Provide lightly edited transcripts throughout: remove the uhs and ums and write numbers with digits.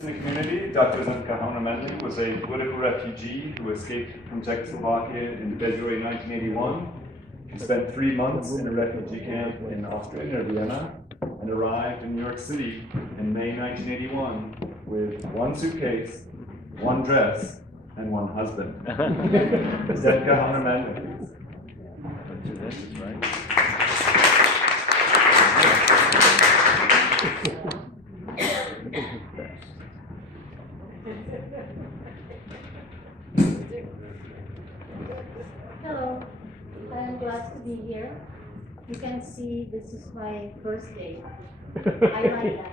In the community, Dr. Zdenka Hauner-Manley was a political refugee who escaped from Czechoslovakia in February 1981. He spent 3 months in a refugee camp in Austria near Vienna and arrived in New York City in May 1981 with one suitcase, one dress, and one husband. Zdenka Hauner-Manley, please. This is right. Hello, I am glad to be here. You can see this is my first day. I like that.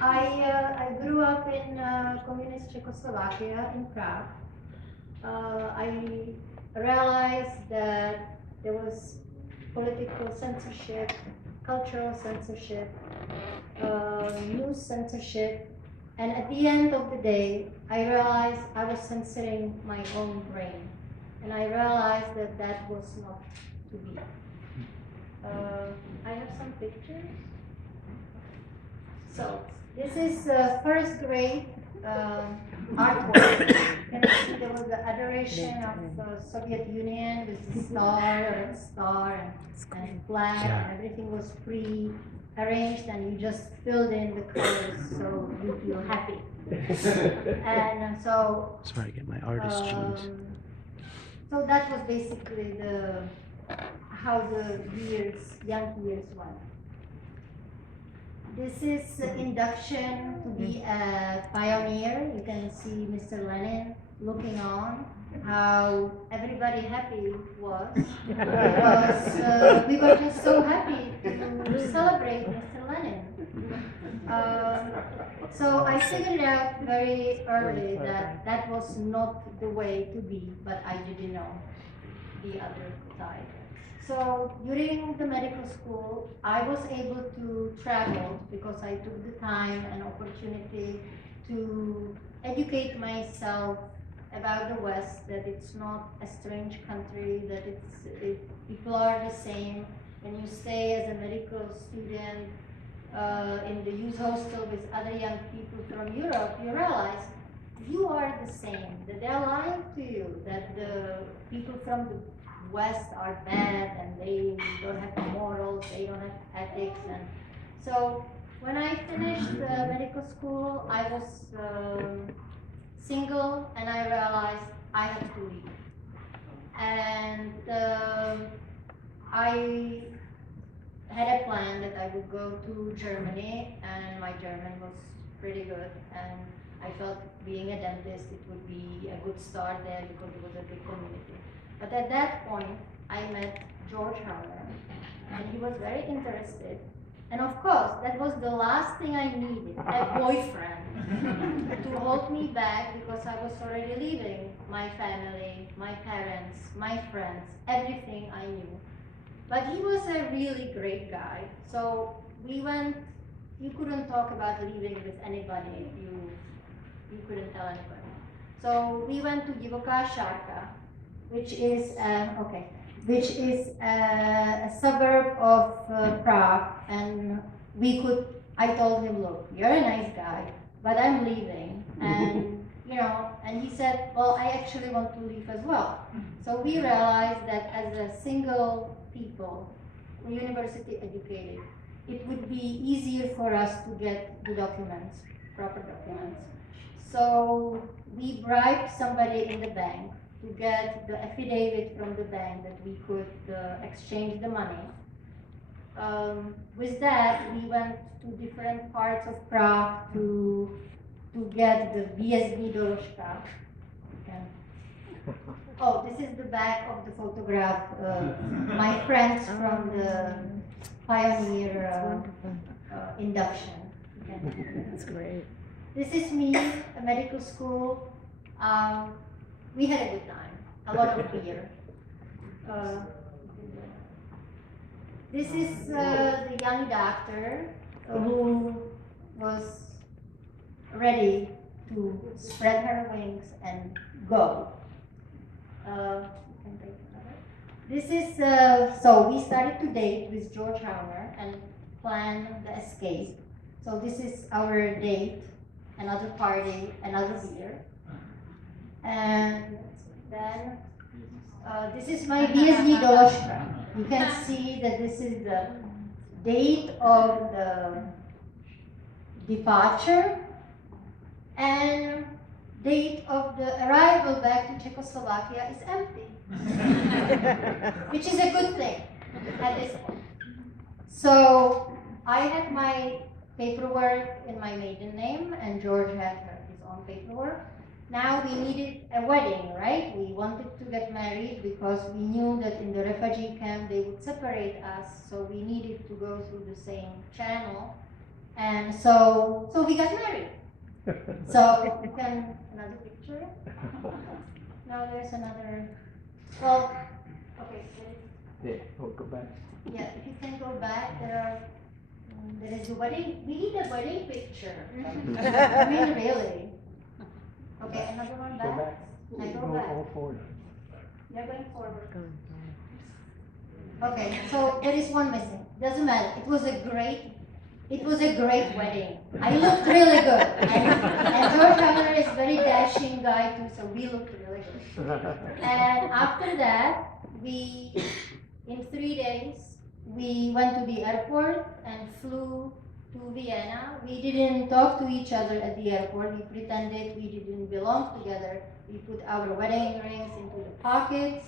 I grew up in communist Czechoslovakia in Prague. I realized that there was political censorship, cultural censorship, news censorship, and at the end of the day, I realized I was censoring my own brain, and I realized that that was not to be. I have some pictures. So this is first grade artwork. You can see there was the adoration of the Soviet Union with the red star and flag, and everything was pre-arranged, and you just filled in the colors so you feel happy. And so. Sorry, I get my artist jeans. So that was basically how the young years went. This is induction to be a pioneer. You can see Mr. Lenin looking on, how everybody happy was, because we were just so happy to celebrate Mr. Lenin. So I figured out very early that that was not the way to be, but I didn't know the other side. So during the medical school, I was able to travel because I took the time and opportunity to educate myself about the West, that it's not a strange country, that people are the same. When you stay as a medical student in the youth hostel with other young people from Europe, you realize you are the same, that they're lying to you, that the people from the West are bad and they don't have morals, they don't have ethics. And so when I finished medical school, I was single, and I realized I have to leave. And I had a plan that I would go to Germany, and my German was pretty good, and I felt being a dentist it would be a good start there because it was a big community. But at that point, I met George Hauner, and he was very interested. And of course, that was the last thing I needed, a boyfriend to hold me back, because I was already leaving my family, my parents, my friends, everything I knew. But he was a really great guy. So we went, you couldn't talk about leaving with anybody if you couldn't tell anybody. So we went to Divoká Šárka, which is a suburb of Prague, and I told him, look, you're a nice guy, but I'm leaving, and and he said, well, I actually want to leave as well. So we realized that as a single people, university educated, it would be easier for us to get the documents, proper documents. So we bribed somebody in the bank to get the affidavit from the bank that we could exchange the money. With that, we went to different parts of Prague to get the výjezdní doložka. Oh, this is the back of the photograph. My friends from the pioneer induction. That's great. This is me, a medical school. We had a good time, a lot of beer. This is the young doctor who was ready to spread her wings and go. This is, so we started to date with George Hauner and plan the escape. So this is our date, another party, another beer. And then this is my výjezdní doložka. You can see that this is the date of the departure and date of the arrival back to Czechoslovakia is empty, which is a good thing at this point. So I had my paperwork in my maiden name, and George had his own paperwork. Now we needed a wedding, right? We wanted to get married because we knew that in the refugee camp they would separate us, so we needed to go through the same channel. And so we got married. So you can, another picture? Now there's another, well, okay. Yeah, we'll go back. Yeah, if you can go back, there is the wedding, we need a wedding picture. I mean, really. Okay, another one Go back? back. I go Go back. all forward. You're going forward. Okay, so there is one missing. Doesn't matter. It was a great wedding. I looked really good. And George Hauner is a very dashing guy too, so we looked really good. And after that, in 3 days, we went to the airport and flew to Vienna. We didn't talk to each other at the airport. We pretended we didn't belong together. We put our wedding rings into the pockets,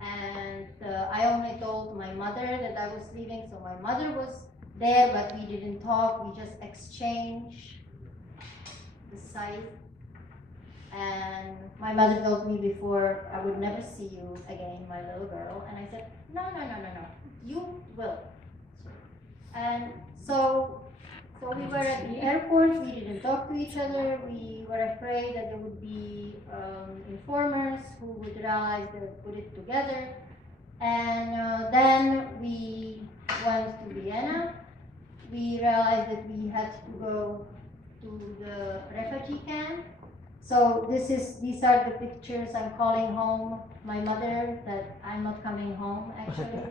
and I only told my mother that I was leaving, so my mother was there, but we didn't talk. We just exchanged the sight. And my mother told me before, I would never see you again, my little girl. And I said, no, you will. And so we were at the airport, we didn't talk to each other, we were afraid that there would be informers who would realize that put it together. And then we went to Vienna. We realized that we had to go to the refugee camp. So these are the pictures. I'm calling home my mother that I'm not coming home actually,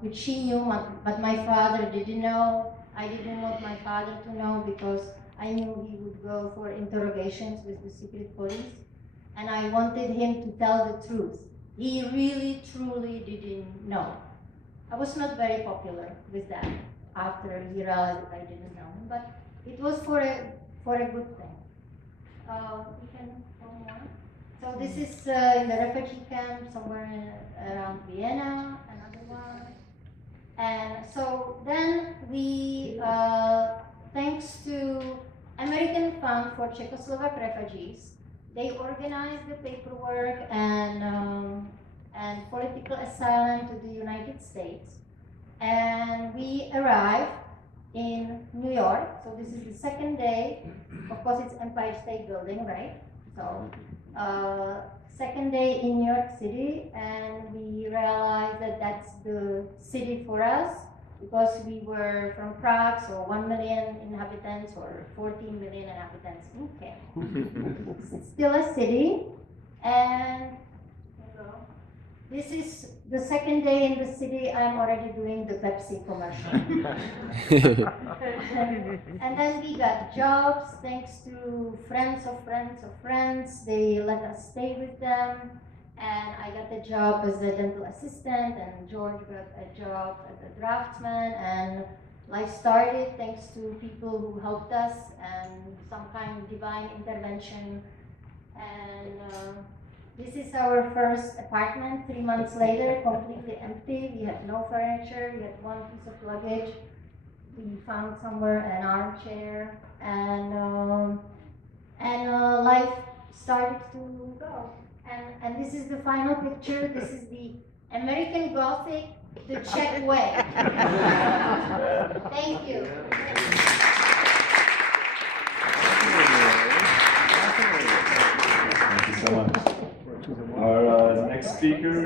which she knew, but my father didn't know. I didn't want my father to know because I knew he would go for interrogations with the secret police, and I wanted him to tell the truth. He really, truly didn't know. I was not very popular with that after he realized that I didn't know him, but it was for a good thing. We can go more. So this is in the refugee camp somewhere around Vienna, another one. And so then we, thanks to American Fund for Czechoslovak Refugees, they organized the paperwork and political asylum to the United States. And we arrived in New York. So this is the second day. Of course, it's Empire State Building, right? So second day in New York City, and we realized that that's the city for us because we were from Prague, so 1 million inhabitants or 14 million inhabitants. Okay. Still a city, and this is the second day in the city. I'm already doing the Pepsi commercial. And then we got jobs thanks to friends of friends of friends. They let us stay with them. And I got a job as a dental assistant, and George got a job as a draftsman. And life started thanks to people who helped us and some kind of divine intervention. And this is our first apartment 3 months later, completely empty. We had no furniture, we had one piece of luggage. We found somewhere an armchair, and life started to go. And this is the final picture. This is the American Gothic, the Czech way. Thank you. Thank you so much. Our next speaker